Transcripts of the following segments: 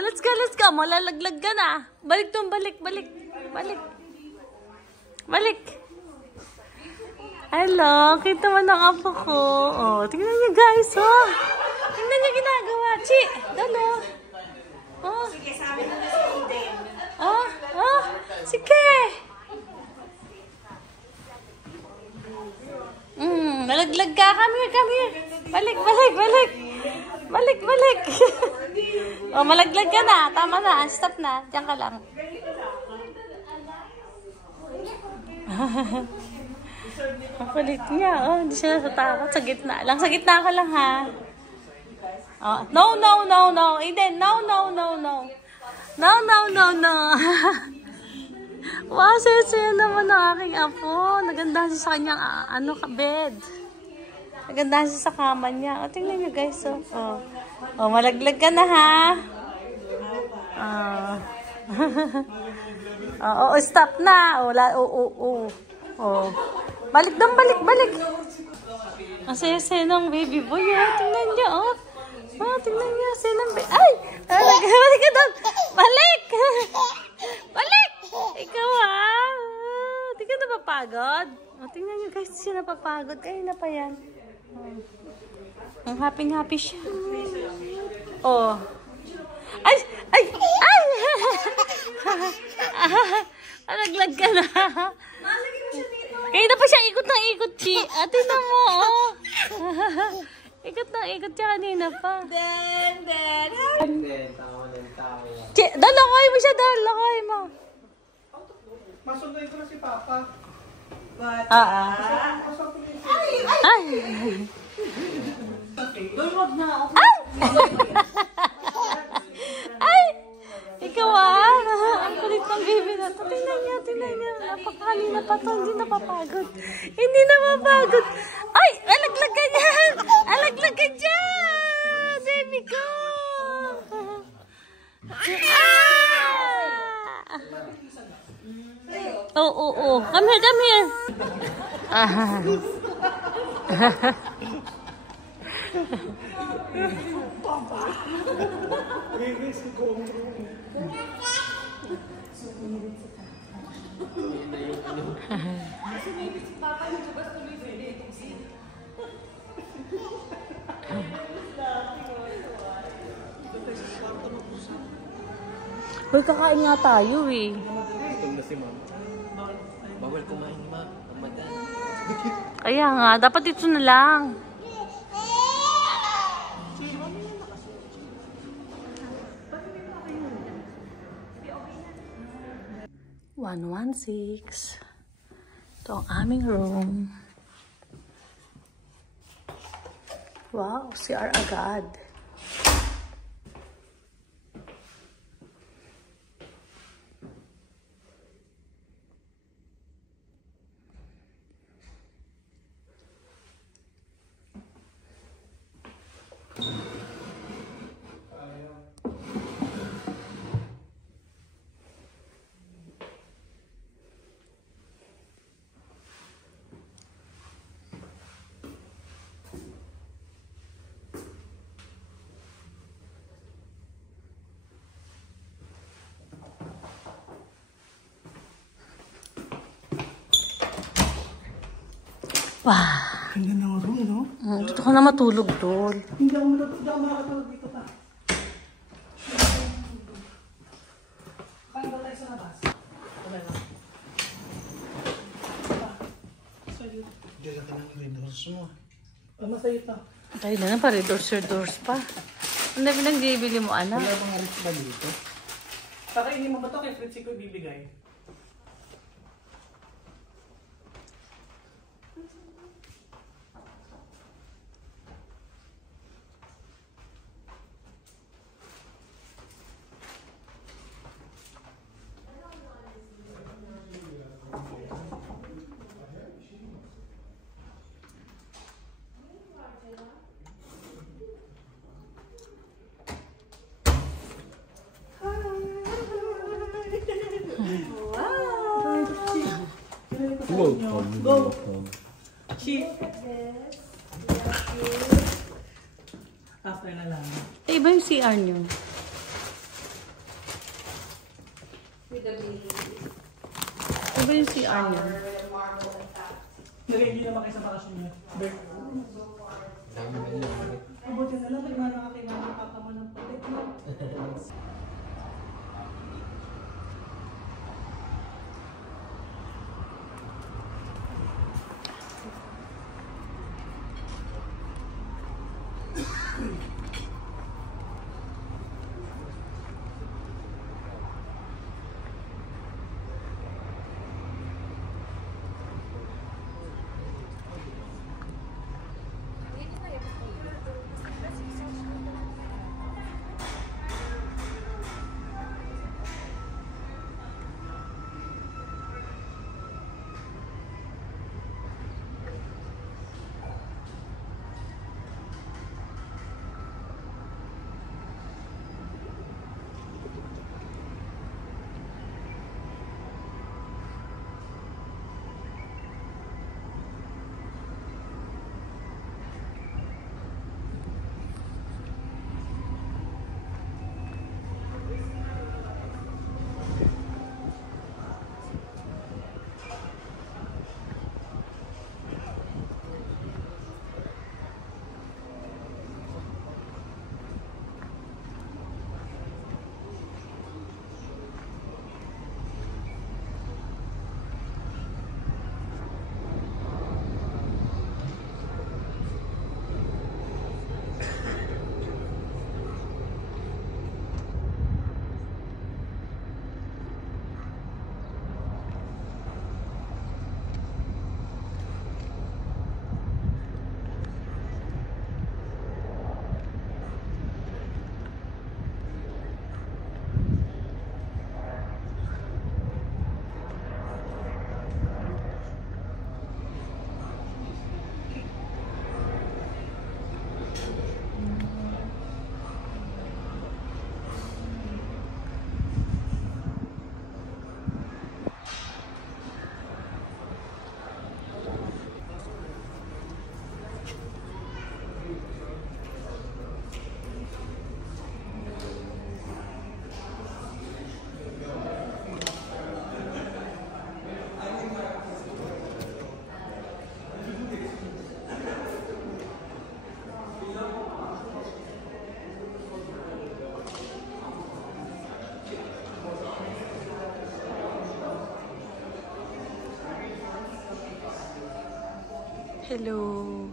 Oh, let's go, let's go. Malalaglag ka na. Balik doon, balik, balik. Balik. Balik. Hello, kita mo ng apo ko. Oh, tingnan niyo guys, oh. Tingnan niyo ginagawa. Chi, dalo. Oh. Sige, sa amin na si Eden. Oh, oh. Sige. Nalaglag ka. Come here, come here. Balik, balik, balik. Balik, balik. Oh, malaglag ka na. Tama na. Stop na. Diyan ka lang. Ang kulit niya. Oh, hindi siya natatakot. Sa gitna lang. Sa gitna ka lang, ha? Oh, no, no, no, no. Eden, no, no, no, no. No, no, no, no. Wow, saya-saya naman ang aking apo. Nagandahan siya sa kanyang bed. Nagandahan siya sa kama niya. O, tingnan niyo guys. O, malaglag ka na, ha? Stop na. Balik doon, balik, balik. Ang saya-saya ng baby boy. Tingnan niyo, oh. Tingnan niyo. Saya ng baby. Ay! Balik ka doon. Balik! Balik! Ikaw, ha? Di ka napapagod? Tingnan niyo guys, siya napapagod. Kayo na pa yan. Ang happy-happy siya. Oh. Ay! Ay! Ay! Naglag ka na. Kaya na pa siya ikot ng ikot, Chi. Ate na mo, oh. Ikot ng ikot siya kanina pa. Ben. Chi, dalakay mo siya, dalakay mo. Masundan ko na si Papa. Ay! Lulog na ako. Ay! Ay! Ikaw, ang kulit ng baby na to. Tingnan niya. Napakalina pa to. Hindi napapagod. Hindi napapagod. Ay! Alaglag ka dyan! Alaglag ka dyan! Baby ko! Oh. Come here. Hoy, kakain nga tayo eh. Gutom na si Ma'am. Bawal kumain, Ma'am. Ramadan. Kaya nga, dapat ito na lang. $116. Ito ang aming room. Wow, CR agad. Wow. Ganda ng room, no? Dito ka na matulog, Dol. Hindi ako makatulog dito pa. Paano ba tayo sa labas? Sa'yo. Dila ka ng redoors mo. Masaya pa. Tayo na pa, doors pa. Ano na pinagbibili mo, anak? Wala bang alis ba dito? Kakainin mo ba ito kay Fritzy ko bibigay? Go! Chief! After na lang. Iba yung CR nyo. With the baby. Ano ba yung CR niya? Marble and that. Hindi naman kayo sa bakasyon niya. Bert. Dami na yun. Mabuti na lang, nagmana ka kay mama papa mo ng palit, no? Hello.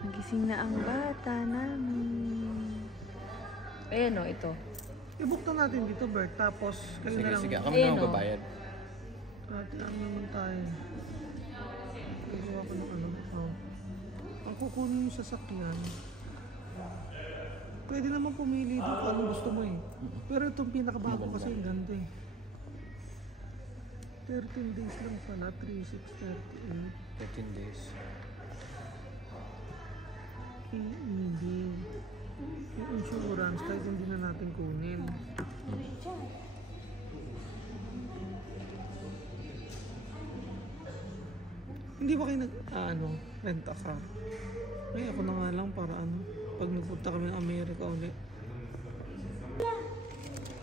Nagising na ang bata namin. Ayan o, ito. I-book na natin dito, Bert. Tapos, kayo na lang. Sige, ako Ayun, na oh. magbabayad. Ate, ano naman tayo? Ikuha ko ng ano. Oh. Ang kukunin yung sasakyan. Pwede naman pumili doon kung anong gusto mo eh. Pero itong pinakabago kasi yung ganda eh. 13 days lang pala, 3,638. 13 days. Hindi. Yung insurance, kahit hindi na natin kunin. Hindi ba kayo rent a car? Ay, ako na nga lang para pag nagpunta kami ng Amerika ulit.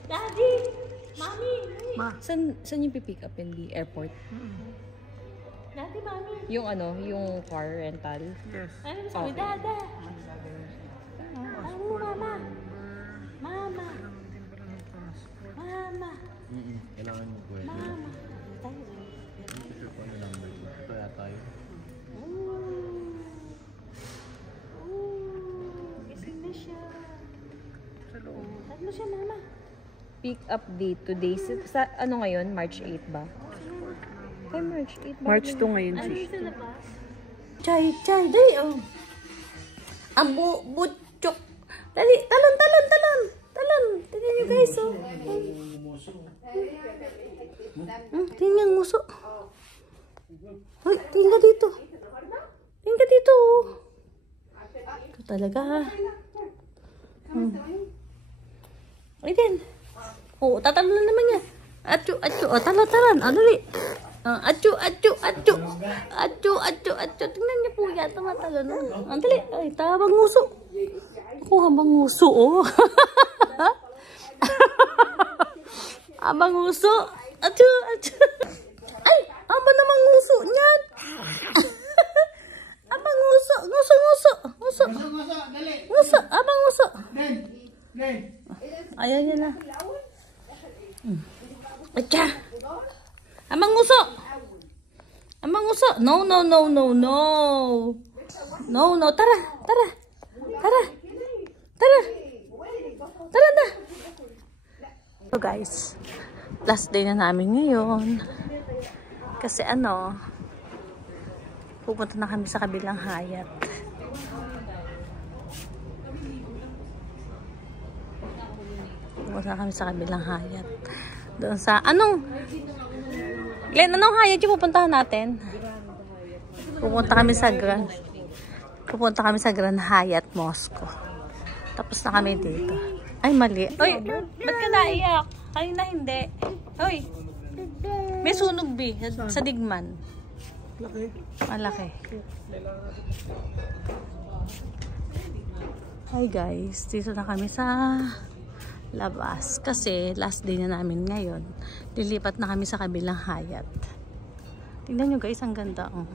Daddy! Mommy! Ma! Saan yung pipick up in the airport? Daddy, mommy! Yung yung car rental? Yes. Ano sabi, Dada? Ano, mama? Mama! Kailangan din pala ng passport. Mama! Kailangan mo pwede. Mama! Picture ko ano number. Ito yata yun. Gising na siya. Sa loob. Saan mo siya, mama? Pick up date today. Sa ano ngayon? March 8 ba? Ay, March 8 ba? March 2 ngayon. Ano yung sa labas? Chay, dali oh. Ang butchok. Dali, talon. Tingnan nyo guys oh. Tingnan yung nguso. Hoy, tingnan ka dito. Oh. Ito talaga ha. Ay din. Oh, tatalo na naman yan. Atyo. Oh, talan. Dali. Atyo. Tingnan niyo po yan. Tumatalo na. Dali. Ay, tabang nguso. Ako, habang nguso, oh. Habang nguso. Atyo. Ay, haba namang nguso niyan. Habang nguso. Nguso. Habang nguso. Ayaw niya na. Atya. Habang nguso. No. No. Tara. Na. So guys, last day na namin ngayon. Kasi pupunta na kami sa kabilang hayat. Doon sa, Glenn, anong hayat yung pupuntahan natin? Pupunta kami sa Grand Hyatt, Moscow. Tapos na kami dito. Ay, mali. Oy, ba't ka naiyak? Kanina hindi. Oy, may sunog sa digman. Malaki. Hi guys, dito na kami sa labas. Kasi last day na namin ngayon. Lilipat na kami sa kabilang hayat. Tingnan nyo guys, ang ganda. Oh.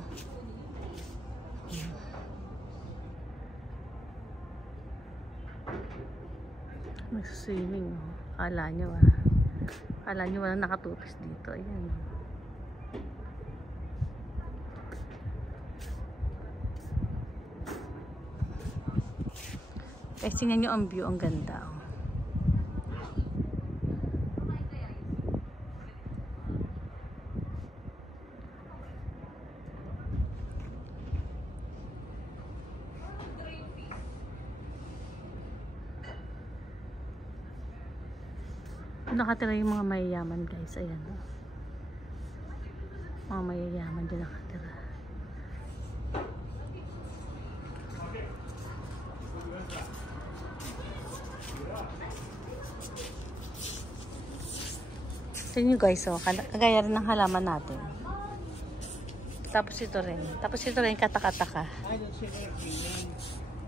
Nagsuswimming. Akala nyo walang nakatupis dito. Ayan. Guys, tingnan nyo ang view. Ang ganda. Oh. Nakatira yung mga mayayaman, guys. Ayan. Mga mayayaman din nakatira. Tingnan nyo, guys. Oh, kagaya rin ng halaman natin. Tapos ito rin. Katakataka.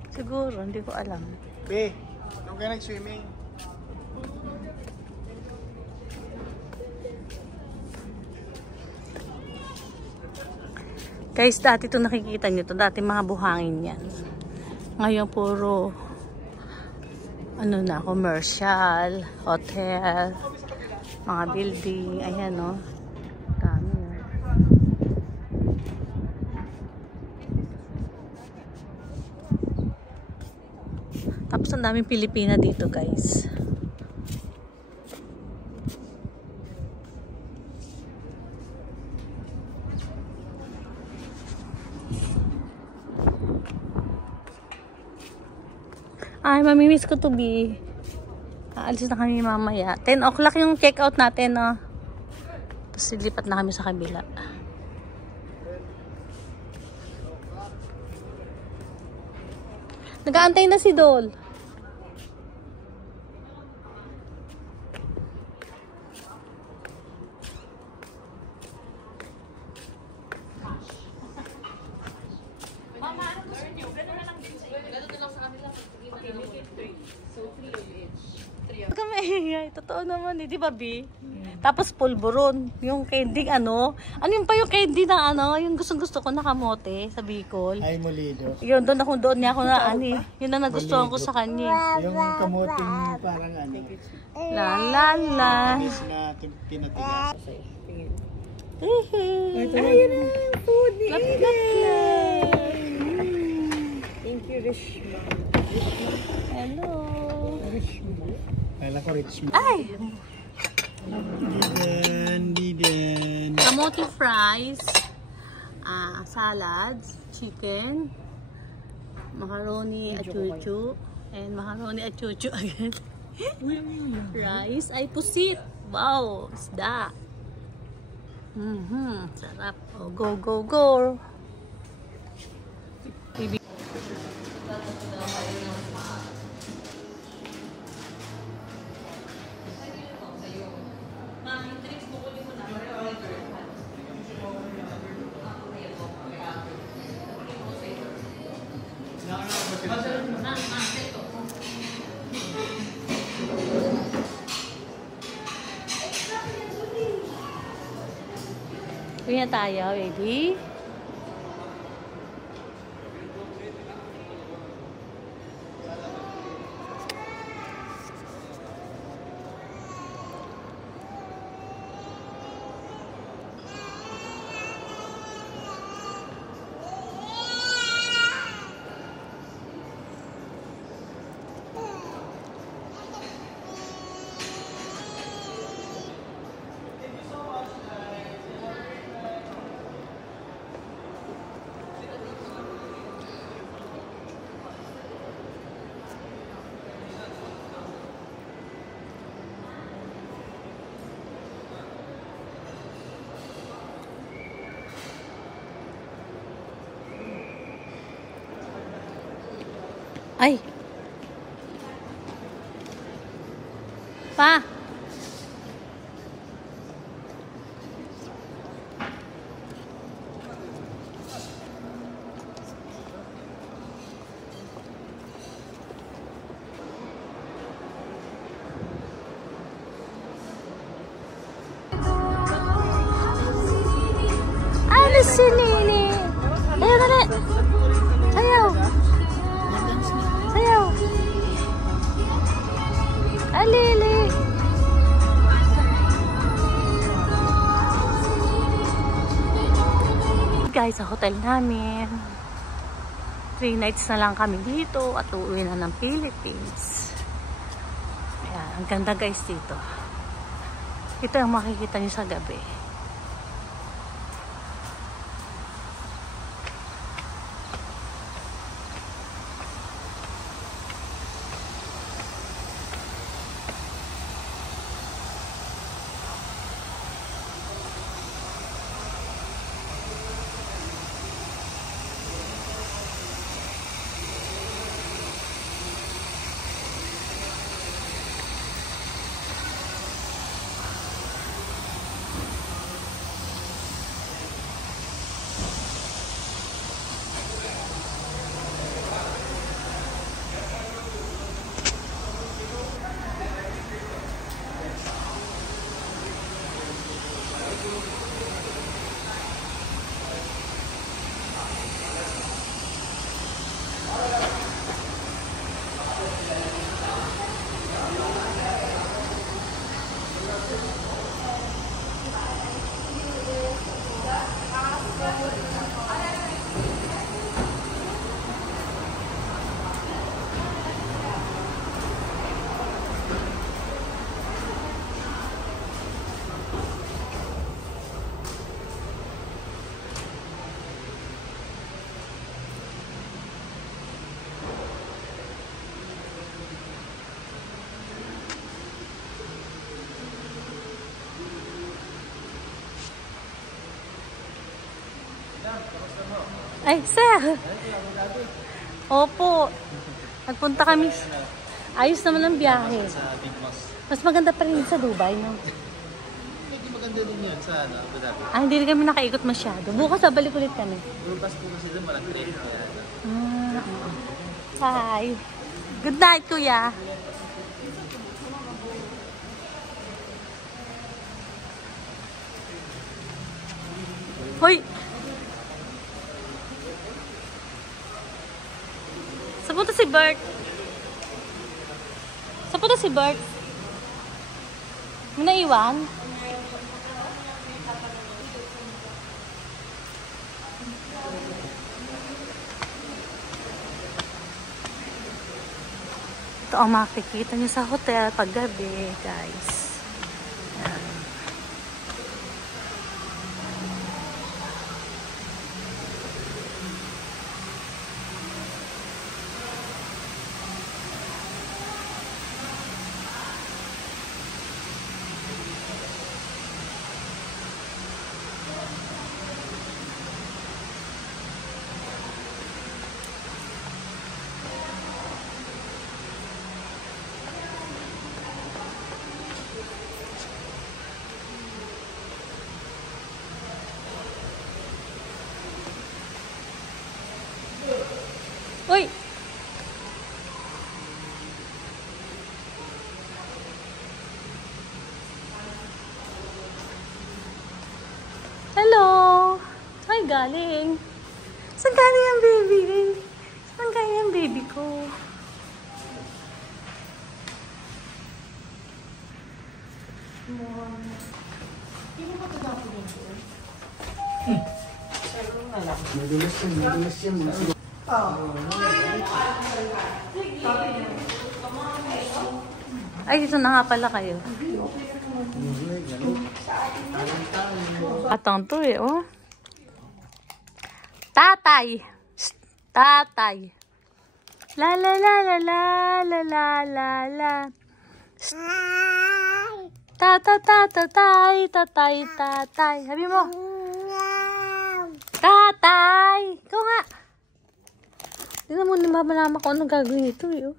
Siguro, hindi ko alam. Be, nung ka nag-swimming? Guys, dati ito nakikita nyo to. Dati mga buhangin yan. Ngayon puro ano na, commercial, hotel, mga building. Ayan, no. Dami. Tapos ang daming Pilipina dito, guys. Ay, mamimiss ko to be. Aalis na kami mamaya. 10 o'clock yung check out natin, no? Tapos lipat na kami sa kabila. Nag-aantay na si Dol. Huwag ka maingay. Totoo naman eh. Di ba, B? Tapos pulburon. Yung candy, ano yung pa yung candy na yung gustong-gusto ko nakamote sa Bicol. Ay, molido. Yun, doon niya ako na yun na nagustuhan ko sa kanya. Yung kamuting parang La la la. Miss na pinatigas. Ayun na yung food ni Thank you, Rishma. Hello. Kala ko rich mo. Ay! Diden. Kamote fries, salads, chicken, macaroni at chuchu, and macaroni at chuchu again. Rice ay pusit. Wow, isda. Sarap. Oh, go, go, go. Uwi na tayo, baby. Ay! Pa! Alis si Nini! Ayaw, dali! Ayaw! Ayaw! Alili! Guys, sa hotel namin. 3 nights na lang kami dito at uuwi na ng Philippines. Ayan, ang ganda guys dito. Ito ang makikita nyo sa gabi. Ay, sir! Opo. Nagpunta kami. Ayos naman ang biyahe. Mas maganda pa rin sa Dubai, no? Hindi maganda din yun sa Abu Dhabi. Hindi rin kami nakaikot masyado. Bukas babalik ulit kami. Bukas po kasi doon walang train. Hi. Good night, kuya. Hoy! Saan punta si Bert? Saan punta si Bert? May naiwan? Ito ang makikita niyo sa hotel pag gabi, guys. Uy! Hello! Ay, galing. Saan galing ang baby? Saan galing ang baby ko? Madulas yan. Ay, dito na nga pala kayo. Atang to eh, oh. Tatay! Shh, tatay! La la la la la la la la la. Tata tata tay tatay tatay. Sabi mo. Tatay! Ikaw nga. Tignan mo, malaman ko anong gagawin ito eh. Oh.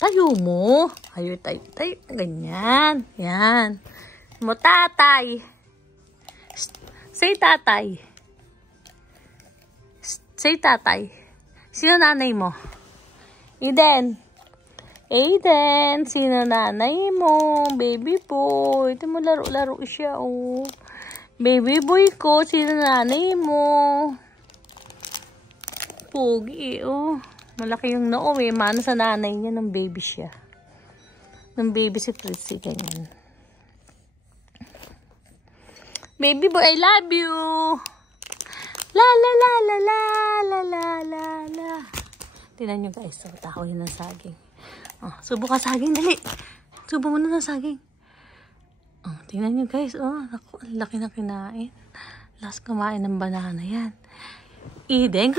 Tayo mo. Ayaw tayo. Ganyan. Yan. Mo tatay. Say tatay. Say tatay. Sino nanay mo? Eden. Aiden. Sino nanay mo? Baby boy. Ito mo laro-laro siya oh. Baby boy ko. Sino nanay mo? Pogi oh. Malaki yung noo eh. Mana sa nanay niya nung baby siya. Nung baby si Fritzy. Ganyan. Baby boy, I love you. La la la la la la la la la. Tingnan nyo guys, so tako yun ng saging. Oh, subo ka saging, dali. Subo mo na ng saging. Oh, tingnan nyo guys, oh, naku, ang laki na kinain. Last kumain ng banana yan. Eden,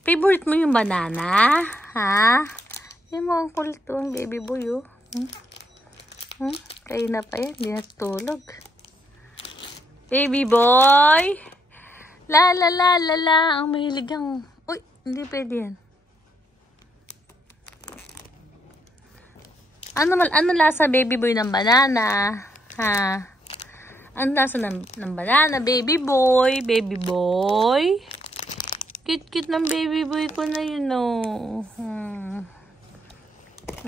favorite mo yung banana? Ha? Yan mo ang kulit doon, baby boy, oh. Kayo na pa yan, di natulog. Baby boy! La la la la la, ang mahilig ang... Uy, hindi pwede yan. Ano lasa baby boy ng banana? Ha? Ano lasa ng banana? Baby boy? Baby boy? Cute-cute ng baby boy ko na yun, oh.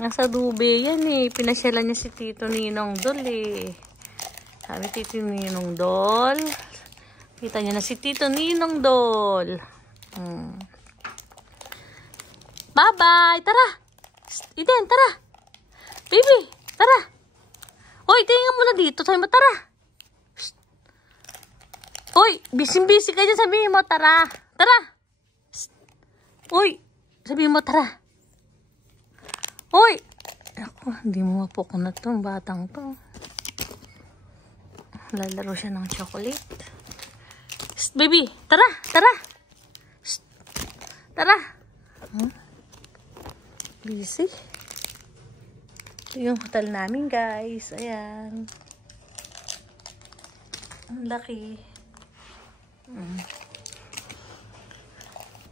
Nasa Dubai yan, eh. Pinasyalan niya si Tito Ninong Dol, eh. Sabi Tito Ninong Dol. Kita niya na si Tito Ninong Dol. Bye-bye! Tara! Eden, tara! Baby, tara. Hoy, tingnan mo na dito. Sabi mo, tara. Shh. Hoy, busy-busy ka dyan. Sabihin mo, tara. Tara. Shh. Hoy, sabihin mo, tara. Hoy. Ako, hindi mo mapoko na to. Batang to. Lalaro siya ng chocolate. Shh, baby, tara. Tara. Shh. Tara. Busy. Ito yung hotel namin, guys. Ayan. Ang laki.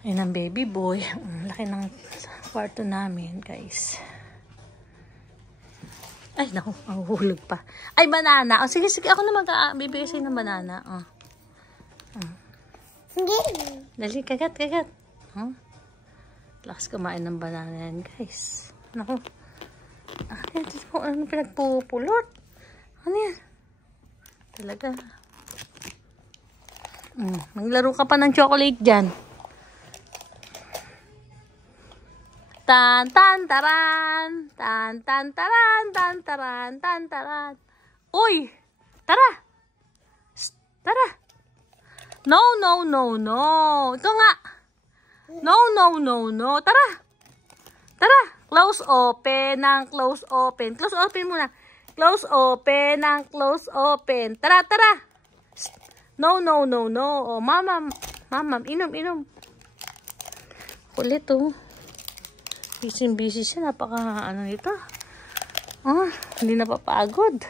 Ayan ang baby boy. Ang laki ng kwarto namin, guys. Ay, naku. Mahuhulog pa. Ay, banana. Oh, sige, sige. Ako na bibigay sa'yo ng banana. Oh. Dali, kagat, kagat. Oh. Lakas kumain ng banana yan, guys. Naku. Ano pinagpupulot? Ano yan? Talaga. Maglaro ka pa ng chocolate dyan. Tan tan taran. Tan tan taran. Tan taran. Tan taran. Uy! Tara! Tara! No, no, no, no. Ito nga. No, no, no, no. Tara! Tara! Close open ng close open. Close open muna. Close open ng close open. Tara, tara. No, no, no, no. Oh, mama, mama, inom, inom. Kulit, oh. Busy siya. Napaka, ano ito. Oh, hindi napapagod.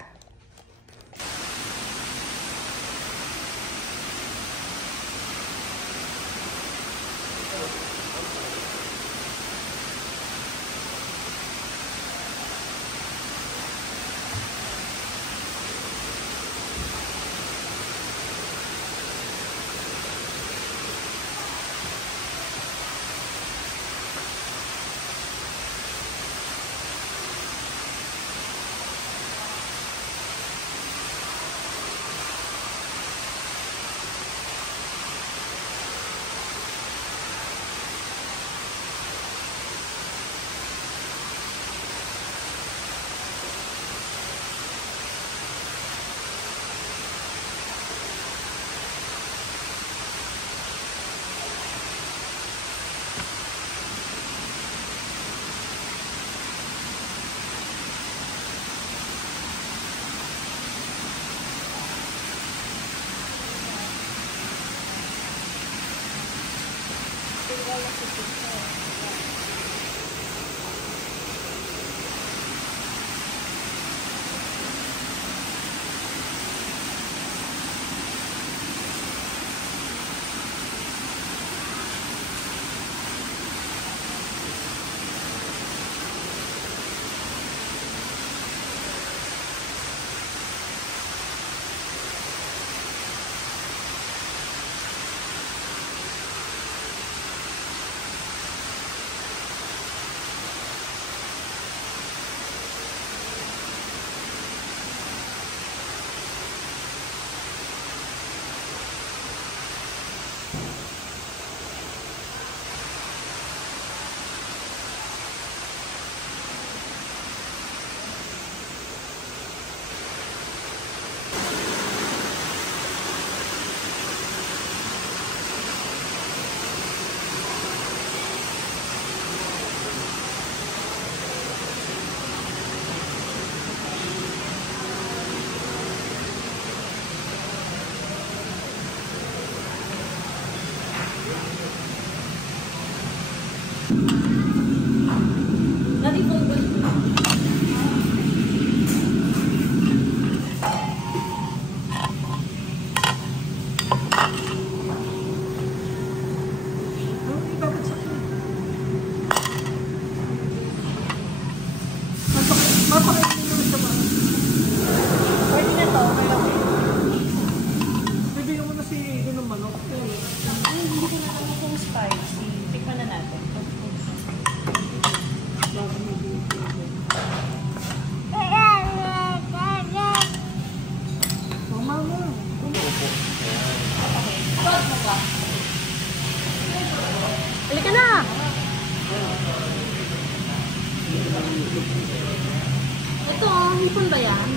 Ito, hipon ba yan?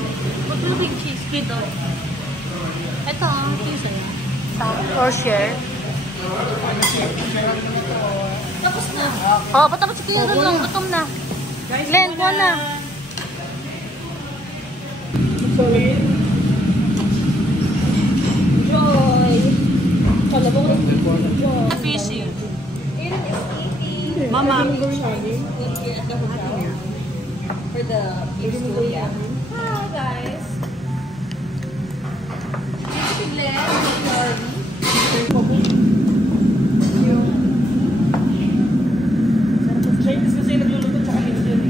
Huwag mo big cheese, kid oh. Ito, cheese eh. Or share. Tapos na. Oh, patapos si Kuya Ron lang. Gutom na. Glenn, buwan na. Joy. Kalabang Joy. Fishy. Mama. For the Expedia. Hi guys. Si Glenn, Chinese kasi nagluluto sa kanila dyan.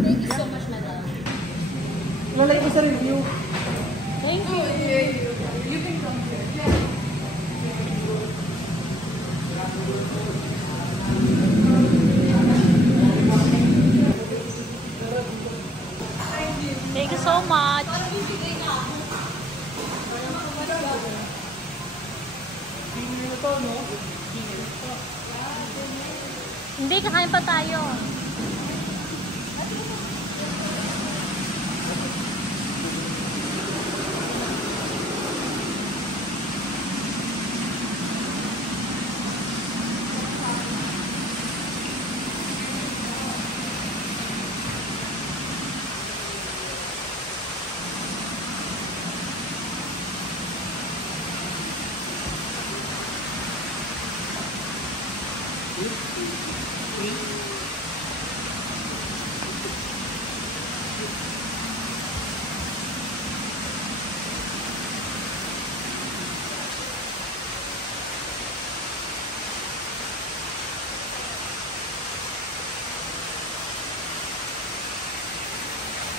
thank you so much, madam. Lalagay ko sa review. Thank you. You can come here. Thank you so much. Hindi, kakain pa tayo.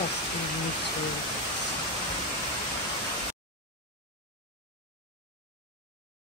Pastor.